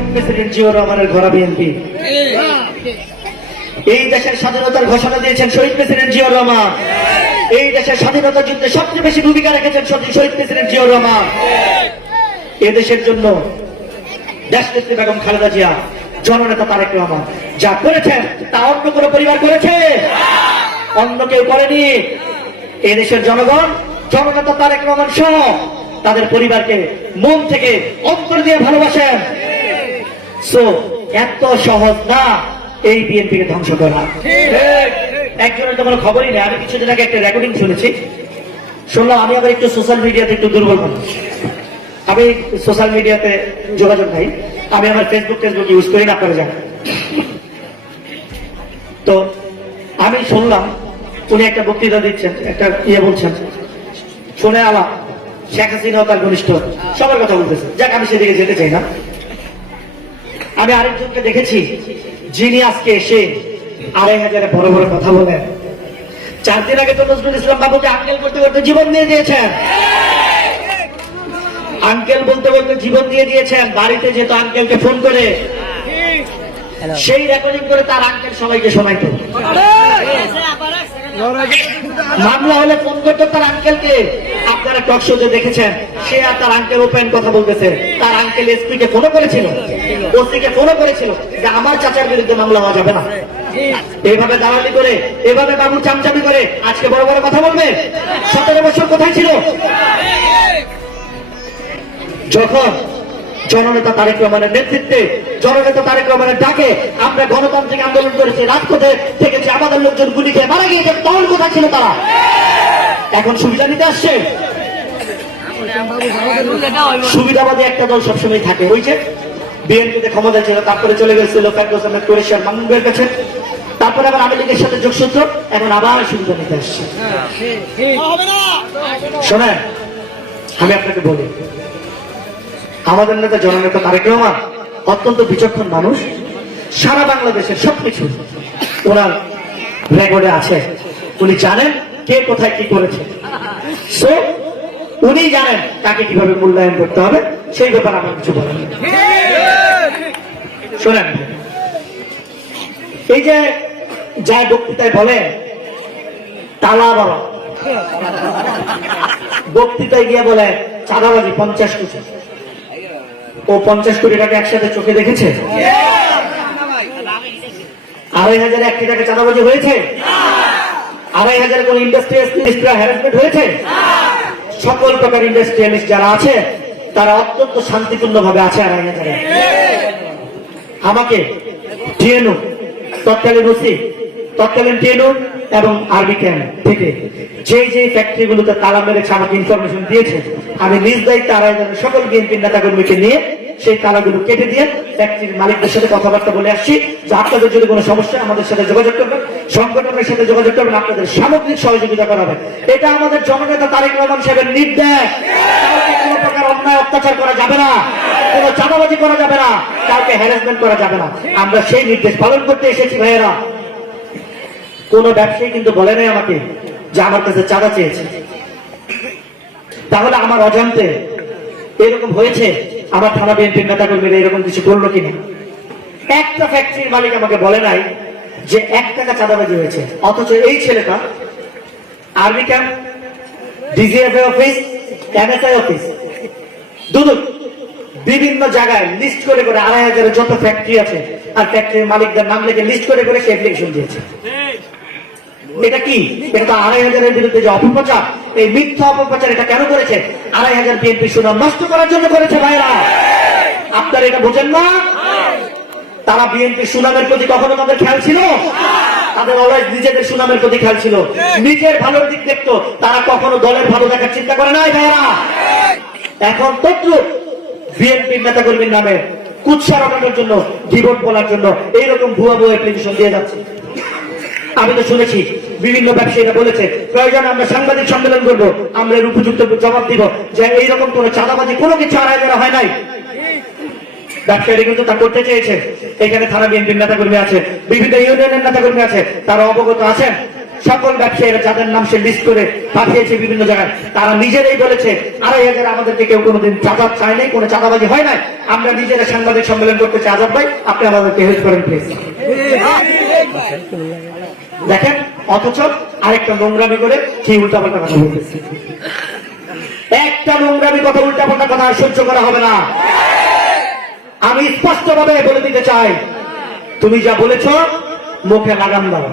President Jio রহমানের ঘোরা BNP. এই দেশের স্বাধীনতার ঘোষণা দিয়েছেন শহীদ প্রেসিডেন্ট জিয়া রহমান। এই দেশের স্বাধীনতা যুদ্ধে সবচেয়ে বেশি ভূমিকা রেখেছেন শহীদ- প্রেসিডেন্ট জিয়া রহমান। এ দেশের জন্য দেশনেত্রী বেগম খালেদা জিয়া, জননেতা তারেক রহমান, যা করেছেন, তা অন্য কোনো পরিবার করেছে? অন্য কেউ করেনি। এ দেশের জনগণ, জননেতা তারেক রহমান সহ তাদের পরিবারকে মন থেকে অন্তর দিয়ে ভালোবাসেন। সো, এত সহজ না এই বিএনপিকে ধ্বংস করা। একজনের তো কোনো খবরই নেই, আমি কিছুদিন আগে একটা রেকর্ডিং শুনেছি। শুনলাম, আমি আবার একটু সোশ্যাল মিডিয়াতে একটু দুর্বল মানুষ। আমি সোশ্যাল মিডিয়াতে যোগাযোগ নাই, আমি আমার ফেসবুক ফেসবুক ইউজ করি না, আপনারা জানেন। তো, আমি শুনলাম, উনি একটা বক্তৃতা দিচ্ছেন, একটা ইয়ে বলছেন, শুনে আলাম, শেখ হাসিনা তার ঘনিষ্ঠ, সবার কথা বলতেছে। যাক, আমি সেদিকে যেতে চাই না। আমি আরেকজনকে দেখেছি যিনি আজকে এসে আড়াই হাজারে বড় বড় কথা বলেন। চার দিন আগে তো নজরুল ইসলাম বাবুকে আঙ্কেল করতে করতে জীবন দিয়ে দিয়েছেন। আঙ্কেল বলতে বলতে জীবন দিয়ে দিয়েছেন বাড়িতে যেত আঙ্কেলকে ফোন করে সেই রেকর্ডিং করে তার আঙ্কেল সবাইকে শোনাইতো। মামলা হলে ফোন করতো তার আঙ্কেলকে আপনারা টক শোতে দেখেছেন। সে আর তার আঙ্কেল ওপেন কথা বলতেছে। তার আঙ্কেল এসপি কে ফোনও করেছিল। ওসি ফোনও করেছিল যে আমার চাচার বিরুদ্ধে মামলা হওয়া যাবে না। এইভাবে দালালি করে, এভাবে বাবু চামচামি করে আজকে বড় বড় কথা বলবে? সতেরো বছর কোথায় ছিল? যখন জননেতা তারেক রহমানের নেতৃত্বে, জননেতা তারেক রহমানের ডাকে আমরা গণতান্ত্রিক আন্দোলন করেছি, রাজপথে থেকে যে আমাদের লোকজন গুলি খেয়ে মারা গিয়েছে তখন কোথায় ছিল তারা? এখন সুবিধা নিতে আসছে। সুবিধাবাদী একটা দল সবসময় থাকে যে বিএনপিতে ক্ষমতা ছিল, তারপরে চলে গেছিল কুরেশিয়ার মামুনের কাছে। তারপরে আবার আওয়ামী লীগের সাথে যোগসূত্র, এখন আবার সুবিধা নিতে আসছে। শোনেন, আমি আপনাকে বলি আমাদের নেতা জননেতা তারেক রহমান অত্যন্ত বিচক্ষণ মানুষ। সারা বাংলাদেশের সবকিছু ওনার রেকর্ডে আছে। উনি জানেন কে কোথায় কি করেছে। সো উনি জানেন তাকে কীভাবে মূল্যায়ন করতে হবে। সেই ব্যাপারে আমার কিছু বলেন। শোনেন, এই যে যা বক্তৃতায় বলে, তালা বড় বক্তৃতায় গিয়ে বলে, চাঁদাবাজি পঞ্চাশ কোটি ও পঞ্চাশ কোটি টাকা একসাথে চোখে দেখেছে? আড়াই হাজার এক টাকা চাঁদাবাজি হয়েছে? আড়াই হাজার কোন ইন্ডাস্ট্রিয়ালিস্ট হ্যারাসমেন্ট হয়েছে? সকল প্রকার ইন্ডাস্ট্রিয়ালিস্ট যারা আছে, তারা অত্যন্ত শান্তিপূর্ণ ভাবে আছে আড়াই হাজারে। আমাকে, টিএনও, তৎকালীন ওসি, তৎকালীন টিএনও এবং আরবি ক্যাম্প থেকে যে যে ফ্যাক্টরিগুলোতে তালা মেরেছে, আমাকে ইনফরমেশন দিয়েছে, আমি নিজ দায়িত্বে আড়াই হাজারের সকল বিএনপির নেতাকর্মীকে নিয়ে সেই তালাগুলো কেটে দিয়ে ফ্যাক্টরির মালিকদের সাথে কথাবার্তা বলে আসছি। যে আপনাদের যদি কোনো সমস্যা আমাদের সাথে যোগাযোগ করবেন, সংগঠনের সাথে যোগাযোগ করবেন, আপনাদের সামগ্রিক সহযোগিতা করাবে এটা আমাদের জননেতা তারেক রহমান সাহেবের নির্দেশ। কোনো প্রকার অন্যায়, অত্যাচার করা যাবে না। কোনো চাঁদাবাজি করা যাবে না। কাউকে হ্যারাসমেন্ট করা যাবে না। আমরা সেই নির্দেশ পালন করতে এসেছি, ভাইয়েরা। কোন ব্যবসায়ী কিন্তু বলে নাই আমাকে যে আমার কাছে চাঁদা চেয়েছে। তাহলে আমার অজান্তে এরকম হয়েছে? আমার থানা বিএনপির নেতা কর্মীরা এরকম কিছু করল কিনা? একটা ফ্যাক্টরির মালিক আমাকে বলে নাই যে এক টাকা চাঁদাবাজি হয়েছে। অথচ এই ছেলেটা army camp DGFI office NSI office Dudok, বিভিন্ন জায়গায় লিস্ট করে করে আড়াই হাজারের যত ফ্যাক্টরি আছে, আর ফ্যাক্টরির মালিকদের নাম লিখে লিস্ট করে করে সে অ্যাপ্লিকেশন দিয়েছে। এটা কি? এটা আড়াই হাজারের বিরুদ্ধে যে অপপ্রচার, এই মিথ্যা অপপ্রচার এটা কেন করেছে? আড়াই হাজার বিএনপি সুনাম নষ্ট করার জন্য করেছে ভাইরা। আপনারা এটা বোঝেন না? তারা বিএনপি সুনামের প্রতি কখনো তাদের খেয়াল ছিল? তাদের অলওয়েজ নিজেদের সুনামের প্রতি খেয়াল ছিল। নিজের ভালোর দিক দেখতো, তারা কখনো দলের ভালো দেখার চিন্তা করে নাই ভাইরা। এখন তত্ত্ব বিএনপির নেতা কর্মীর নামে কুৎসা রটানোর জন্য জীবন বলার জন্য এইরকম ভুয়া ভুয়া অ্যাপ্লিকেশন দিয়ে যাচ্ছে। আমি তো শুনেছি বিভিন্ন ব্যবসায়ীরা বলেছে, প্রয়োজন আমরা সাংবাদিক সম্মেলন করব, আমরা উপযুক্ত জবাব দিব। যে এইরকম কোন চাঁদাবাজি কোনো কিছু আড়াই করা হয় নাই। ব্যবসায়ীরা কিন্তু তা করতে চেয়েছে। এখানে থানা বিএনপির নেতাকর্মী আছে, বিভিন্ন ইউনিয়নের নেতাকর্মী আছে, তারা অবগত আছেন। সকল ব্যবসায়ীরা যাদের নাম সে লিস্ট করে পাঠিয়েছে বিভিন্ন জায়গায়, তারা নিজেরাই বলেছে, আড়াই হাজার আমাদেরকে কেউ কোনোদিন চাঁদা চায় নাই, কোনো চাঁদাবাজি হয় নাই। আমরা নিজেরা সাংবাদিক সম্মেলন করতে আজাদ ভাই, আপনি আমাদেরকে হেল্প করেন প্লিজ দেখেন অথচ আরেকটা নোংরামি করে সেই উল্টাপাল্টা কথা বলতেছে। একটা নোংরামি কথা উল্টাপাল্টা কথা সহ্য করা হবে না। আমি স্পষ্টভাবে বলে দিতে চাই, তুমি যা বলেছ, মুখে লাগাম দাও।